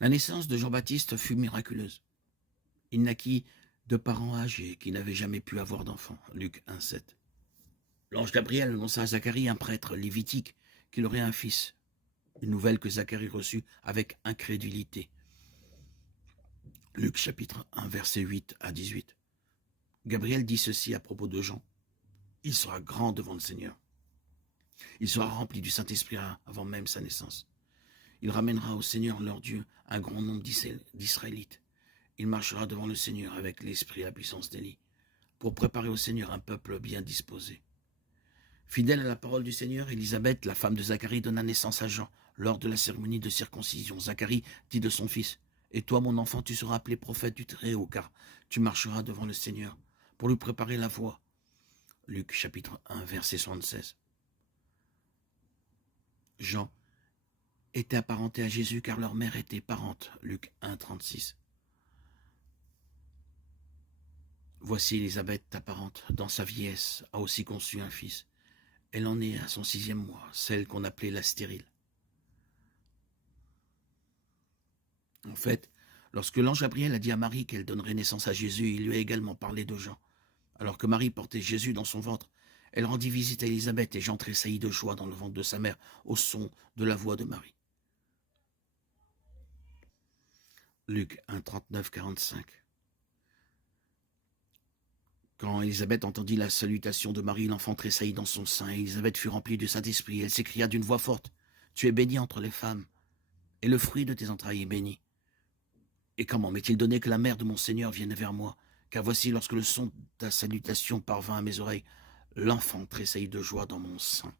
La naissance de Jean-Baptiste fut miraculeuse. Il naquit de parents âgés qui n'avaient jamais pu avoir d'enfant. Luc 1,7. L'ange Gabriel annonça à Zacharie, un prêtre lévitique, qu'il aurait un fils. Une nouvelle que Zacharie reçut avec incrédulité. Luc chapitre 1, versets 8 à 18. Gabriel dit ceci à propos de Jean. Il sera grand devant le Seigneur. Il sera rempli du Saint-Esprit avant même sa naissance. Il ramènera au Seigneur leur Dieu un grand nombre d'Israélites. Il marchera devant le Seigneur avec l'esprit et la puissance d'Élie, pour préparer au Seigneur un peuple bien disposé. Fidèle à la parole du Seigneur, Élisabeth, la femme de Zacharie, donna naissance à Jean lors de la cérémonie de circoncision. Zacharie dit de son fils, « Et toi, mon enfant, tu seras appelé prophète du Très-Haut, car tu marcheras devant le Seigneur pour lui préparer la voie. » Luc chapitre 1, verset 76. Jean était apparenté à Jésus car leur mère était parente. Luc 1, 36. Voici Élisabeth, ta parente, dans sa vieillesse, a aussi conçu un fils. Elle en est à son 6e mois, celle qu'on appelait la stérile. En fait, lorsque l'ange Gabriel a dit à Marie qu'elle donnerait naissance à Jésus, il lui a également parlé de Jean. Alors que Marie portait Jésus dans son ventre, elle rendit visite à Élisabeth et Jean tressaillit de joie dans le ventre de sa mère au son de la voix de Marie. Luc 1, 39, 45. Quand Élisabeth entendit la salutation de Marie, l'enfant tressaillit dans son sein. Élisabeth fut remplie du Saint-Esprit. Elle s'écria d'une voix forte, « Tu es bénie entre les femmes, et le fruit de tes entrailles est béni. Et comment m'est-il donné que la mère de mon Seigneur vienne vers moi? Car voici, lorsque le son de ta salutation parvint à mes oreilles, l'enfant tressaillit de joie dans mon sein. »